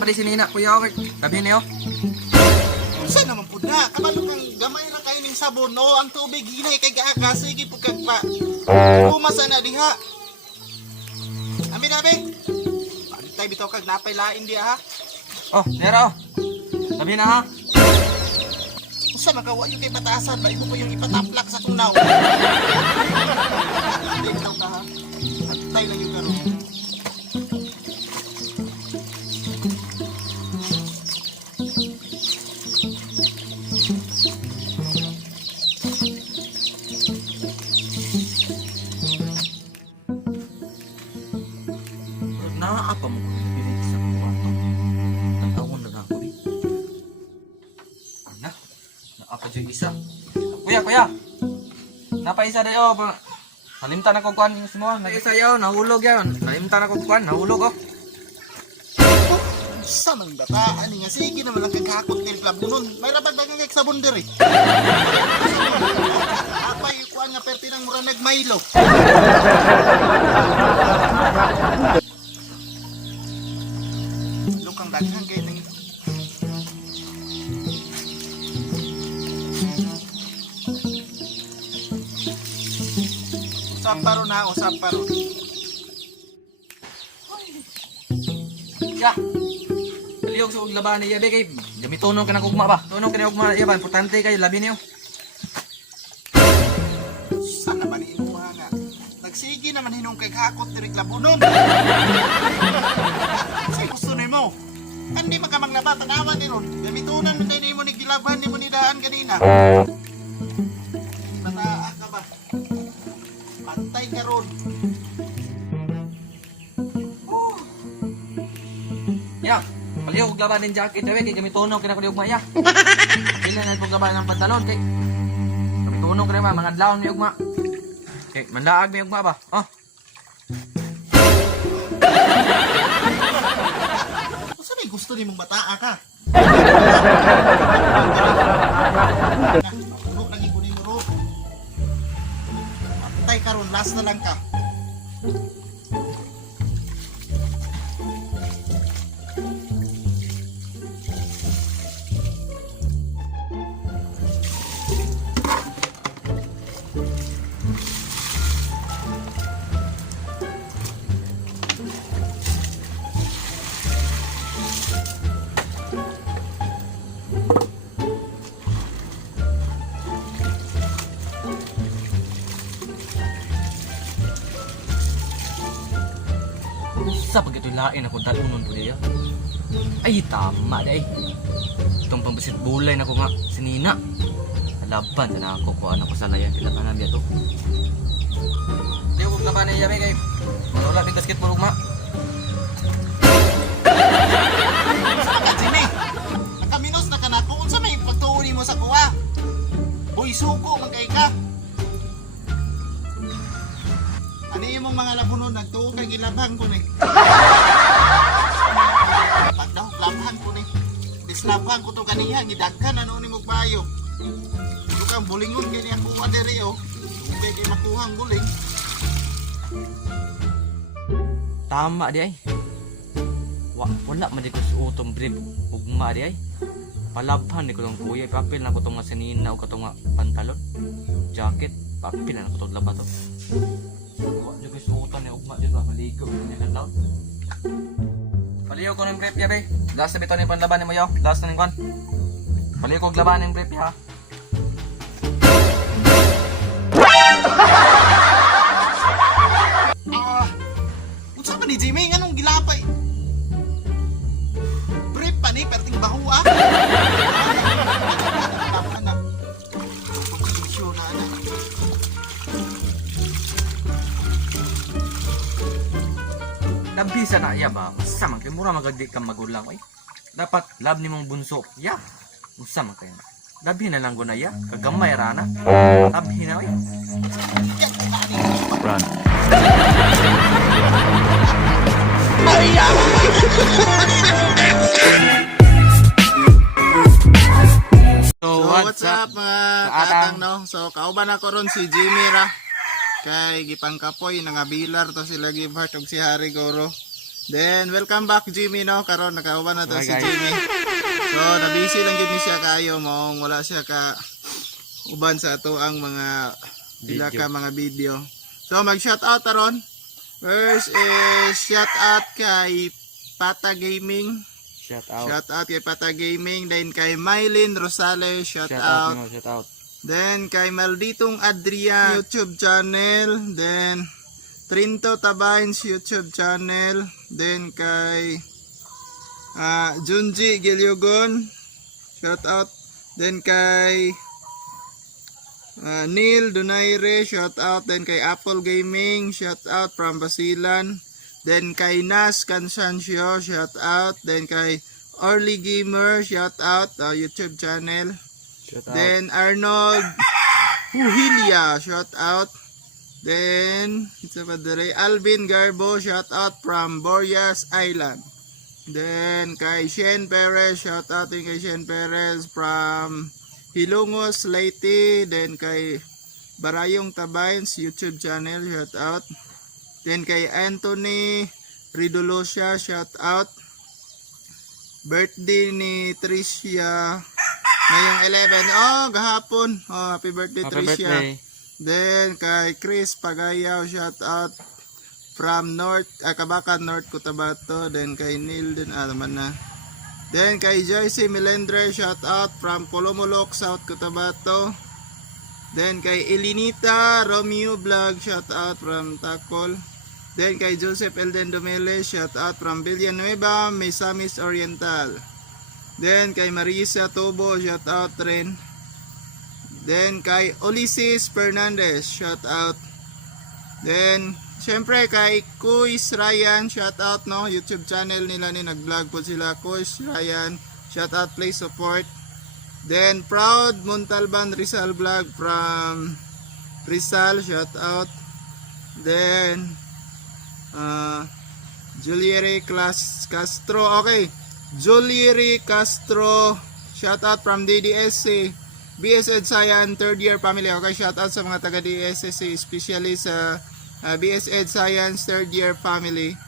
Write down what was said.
Napa di sini nak kuya okay. Tabi niyo. Unsa naman pud na? Kabalo kang gamay ra kayo ning sabon. O ang tubig hinay kay gaaga sige pud kag pa. Kumasa na diha. Abi. Pantay bitaw kag napay lain diha ha. Oh, nero. Tabi na ha. Unsa magawa yung kay batasan ba imo pa yung ipataplak sa tunaw. Bitaw ka ha. Pantay lang yung karon. Apa mo bibig sa kwarto? Tawon na ako di. Ana, naapa dyan isa. Kuya. Napa isa dayo. Halimtan ako kuan yung semua. Nag-isa yaw, nahulog yaw. Halimtan ako kuan, nahulog oh. Sa man bata, ani nga sige naman ang kagakot ni Klabunon. May rabag dagang kay sabon diri. Apay kuan nga perti nang mura nagmaylo. Lukang daghang kay nang usap paro. Ya. Palihog sa laban niya kay gamitonong ka na kugma ba? Tunong ka na kugma iya ba? Importante kayo labi niyo. Sana man inuha nga. Nagsigi naman hinong kay kakot diri Klabunon. Say gusto nimo. Kandi makamang laba tanawan ni ron. Gamitunan man din mo ni gilabhan ni mo ni daan kanina. Mataa ka ba? Pantay ka ron. Ya. Palihog laban ng jacket daw kay gamitonong ka na kugma ya. Pila na pug laban ng pantalon kay gamitonong ka na ba mga adlaw ni ugma. Okay, mandaag may ugma ba? Oh. Sa may gusto nimong bataa ka? Bro, lagi ko ni bro. Patay ka ron, last na lang ka. Sa pagkatoy lain ako dalunon po diya. Ay tama day. Itong pambasit bulay na ko nga sinina. Laban na ako ko anak ko sa layan ilatanan niya to. Di ko na ba niya kay manula ng basketball ugma. Jimmy, nakaminos na ka na kung sa may pagtuuri mo sa kuha. Boy, suko man kay ka. Ano yung mga labunon, nagtuo kay gilabhan ko ni. Pag daw, labhan ko ni. Dislabhan ko to kaniya, gidagkan ano ni Mugbayo. Ito kang bulingon, ganyan kuha diri o. Tubig ay makuha ang buling. Tama di ay. Wala man di ko suotong brief ugma di ay. Palabhan di ko tong kuya, papel na ko tong sinina o katong pantalon. Jacket, papel na ko tong laba to. Wala ko suotan ni ugma di ba maligo ni lang. Paliyo ko ng brief ya be. Last na bitaw ni panlaban nimo yo. Last na ning kon. Paliyo ko laban ng brief ha. Unsa man ni Jimmy nganong gilapay? Brief pa ni perting bahu ah. Anak. Pagkisyo na anak. Labisa na ya ba? Usa man kay mura magadi ka magulang oy. Dapat lab nimong bunso. Ya. Usa man kay. Labi na lang guna ya. Kagamay ra na. Labi na oy. Run. So what's up mga katang no? So kauban ako ron si Jimmy ra. Kay gipangkapoy nangabilar to sila Gibhart og si Harry Goro. Then welcome back Jimmy no, karon nakauban na to Hi, si guys. Jimmy. So na-busy lang gid ni siya kayo mong wala siya ka uban sa ato ang mga pila Video. ka mga video. So mag-shout out aron. First is shout out kay Pata Gaming. Shout out. Shout out kay Pata Gaming, then kay Mylene Rosales, shout out. Mo, shout out. Then kay Malditong Adrian YouTube channel, then Trinto Tabines YouTube channel, then kay Junji Gilyogon, shout out. Then kay Neil Donaire, shout out. Then kay Apple Gaming, shout out from Basilan. Then kay Nas Cansancio, shout out. Then kay Orly Gamer, shout out, YouTube channel. Shout out. Then Arnold Huhilia, shout out. Then it's about the Alvin Garbo, shout out from Boreas Island. Then kay Shen Perez, shout out din kay Shen Perez from Hilongos, Leyte. Then kay Barayong Tabines YouTube channel, shout out. Then kay Anthony Ridolosia, shout out. Birthday ni Tricia ngayong 11. Oh, gahapon. Oh, happy birthday Happy Tricia. birthday. Then kay Chris Pagayaw, shout out from Kabakan North Cotabato. Then kay Neil din naman na. Then kay Joyce Melendre, shout out from Polomolok, South Cotabato. Then kay Elinita Romeo Vlog, shout out from Tacol. Then kay Joseph Elden Domele, shout out from Villanueva, Misamis Oriental. Then kay Marisa Tobo, shout out rin. Then kay Ulysses Fernandez, shout out. Then syempre kay Kuis Ryan, shout out no, YouTube channel nila ni nag-vlog po sila. Kuis Ryan, shout out, please support. Then Proud Montalban Rizal vlog from Rizal, shout out. Then Juliere Castro, okay, Juliere Castro, shout out from DDSC BSED Science third year family. Okay, shout out sa mga taga DSSC, especially sa BSED Science third year family.